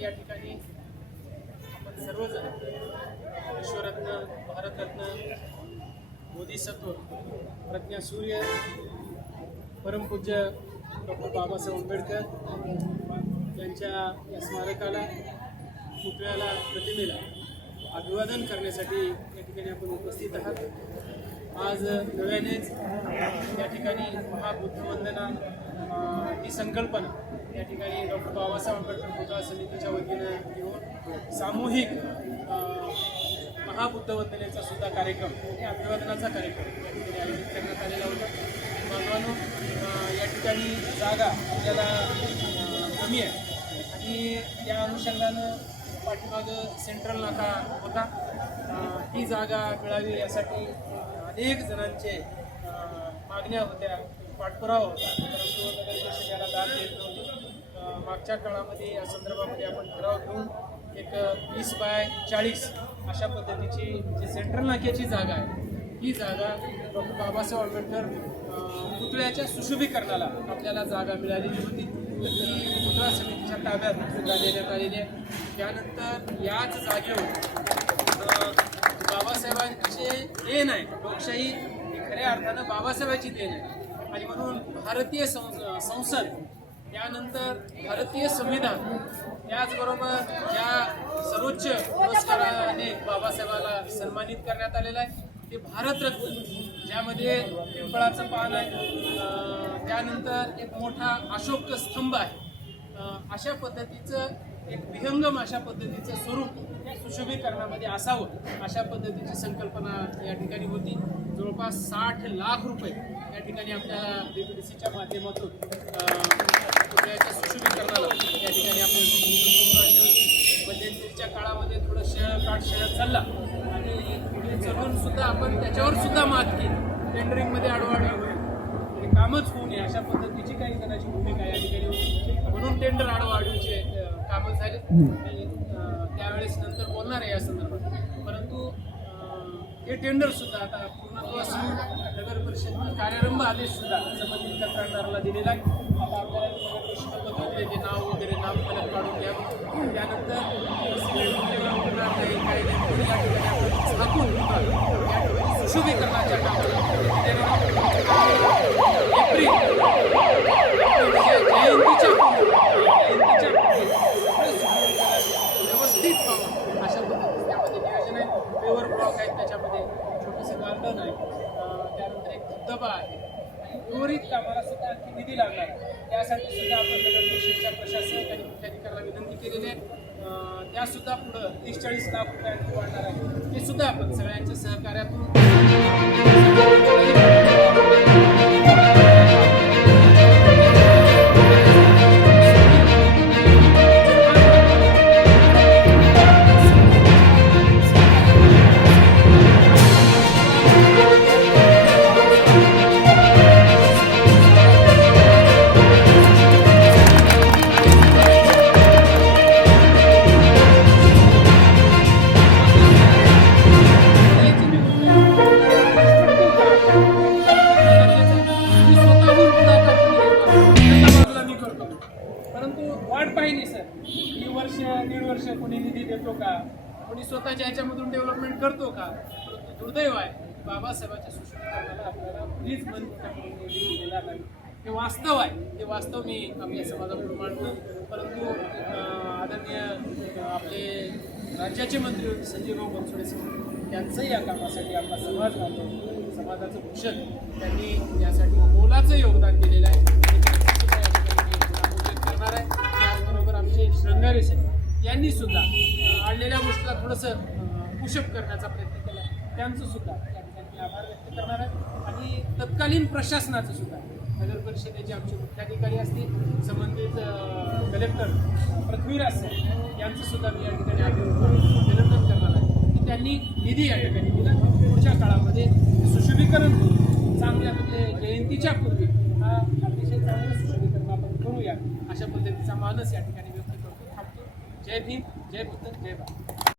या ठिकाणी आपण सर्वजण विश्वरत्न भारतरत्न बोधिसत्व प्रज्ञा सूर्य परमपूज्य डॉक्टर बाबासाहेब आंबेडकर यांच्या या स्मारकाला पुतळ्याला प्रतिमेला अभिवादन करण्यासाठी या ठिकाणी आपण उपस्थित आहात. आज नव्यानेच या ठिकाणी महाबुद्धवंदना ही संकल्पना या ठिकाणी डॉक्टर बाबासाहेब आंबेडकर पुतळा समितीच्या वतीनं घेऊन सामूहिक महाबुद्धवंदनेचा सुद्धा कार्यक्रम आणि अभिवादनाचा कार्यक्रम या ठिकाणी आयोजित करण्यात आलेला होता. बांधवांनो या ठिकाणी जागा आपल्याला कमी आहे. आणि त्या अनुषंगानं पाठीमागं सेंट्रल नाका होता. ही जागा मिळावी यासाठी अनेक जणांचे मागण्या होत्या. पाठपुरावा होता. परंतु नगर परिषद याला दाद देत नव्हती. मागच्या काळामध्ये या संदर्भामध्ये आपण ठराव घेऊन एक वीस बाय चाळीस अशा पद्धतीची जी सेंट्रल नाक्याची जागा आहे ही जागा डॉक्टर बाबासाहेब आंबेडकर पुतळ्याच्या सुशोभीकरणाला आपल्याला जागा मिळालेली होती. ती पुतळा समितीच्या ताब्यात सुद्धा देण्यात आलेली आहे. त्यानंतर याच जागेवर बाबासाहेबांचे देण आहे. लोकशाही खऱ्या अर्थानं बाबासाहेबांची देण आहे. आणि म्हणून भारतीय संसद त्यानंतर भारतीय संविधान त्याचबरोबर ज्या सर्वोच्च पुरस्काराने बाबासाहेबाला सन्मानित करण्यात आलेलं आहे. ते भारतरत्न ज्यामध्ये पिंपळाचं पान आहे. त्यानंतर एक मोठा अशोक स्तंभ आहे. अशा पद्धतीचं एक विहंगम अशा पद्धतीचं स्वरूप सुशोभीकरणामध्ये असावं अशा पद्धतीची संकल्पना या ठिकाणी होती. जवळपास साठ लाख रुपये या ठिकाणी आपल्या बी पी डी सीच्या माध्यमातून याच्या सुशोभीकरणाला या ठिकाणी आपण निधी काळामध्ये थोडं शेळ काठ शेळत चालला. आणि पुढे चढून सुद्धा आपण त्याच्यावर सुद्धा मात केली. टेंडरिंगमध्ये आडवाडी होईल कामच होऊ नये. अशा पद्धतीची काही जणांची भूमिका या ठिकाणी होती. म्हणून टेंडर आडवाढीचे कामं झाले. आणि त्यावेळेस नंतर बोलणार आहे या संदर्भात. परंतु हे टेंडर सुद्धा आता पूर्णत्वास येऊन नगर परिषद कार्यारंभ आदेश सुद्धा संबंधित कंत्राटदाराला दिलेला आहे. त्याचे नाव वगैरे नाव फलक काढून द्या. त्यानंतर होणार नाही काही नाही या ठिकाणी आपण झाकून या ठिकाणी सुशोभीकरणाच्या कामाला एप्रिल जयंतीच्या व्यवस्थित अशा पद्धतीचं त्यामध्ये नियोजन आहे पेवर ब्लॉक आहेत त्याच्यामध्ये छोटंसं गार्डन आहे. त्यानंतर एक धबधबा आहे. उर्वरित कामाला सुद्धा आणखी निधी लागणार. आहे त्यासाठी सुद्धा आपण नगर परिषदच्या प्रशासक आणि मुख्याधिकाऱ्याला विनंती केलेली आहे. त्यासुद्धा पुढं तीस चाळीस लाख रुपये आणखी वाढणार आहे. ते सुद्धा आपण सगळ्यांच्या सहकार्यातून ही वर्ष दीड वर्ष कोणी निधी देतो का? कोणी स्वतःच्या ह्याच्यामधून डेव्हलपमेंट करतो का? परंतु दुर्दैव आहे. बाबासाहेबांच्या सुशोभीकरणाला आपल्याला प्लीज दिलेला नाही. हे वास्तव आहे. हे वास्तव मी आपल्या समाजापुढे मांडतो. परंतु आदरणीय आपले राज्याचे मंत्री होते संजीवराव बनसोडे त्यांचंही या कामासाठी आपला समाज घालतो समाजाचं भूषण त्यांनी यासाठी मोलाचं योगदान दिलेलं आहे. त्यांनी सुद्धा आणलेल्या गोष्टीला थोडंसं पुशअप करण्याचा प्रयत्न केला. त्यांचं सुद्धा ठिकाणी मी आभार व्यक्त करणार आहे. आणि तत्कालीन प्रशासनाचं सुद्धा नगर परिषदेचे आमचे मुख्याधिकारी असतील संबंधित कलेक्टर पृथ्वीराज साहेब यांचं सुद्धा मी या ठिकाणी अभिनंदन करणार आहे. की त्यांनी निधी या ठिकाणी दिला. पुढच्या काळामध्ये सुशोभीकरण होईल. चांगल्या म्हणजे जयंतीच्या पूर्वी हा अतिशय चांगलं सुशोभीकरण आपण करूया अशा पद्धतीचा मानस या ठिकाणी जय भीम जय बुद्ध जय भारत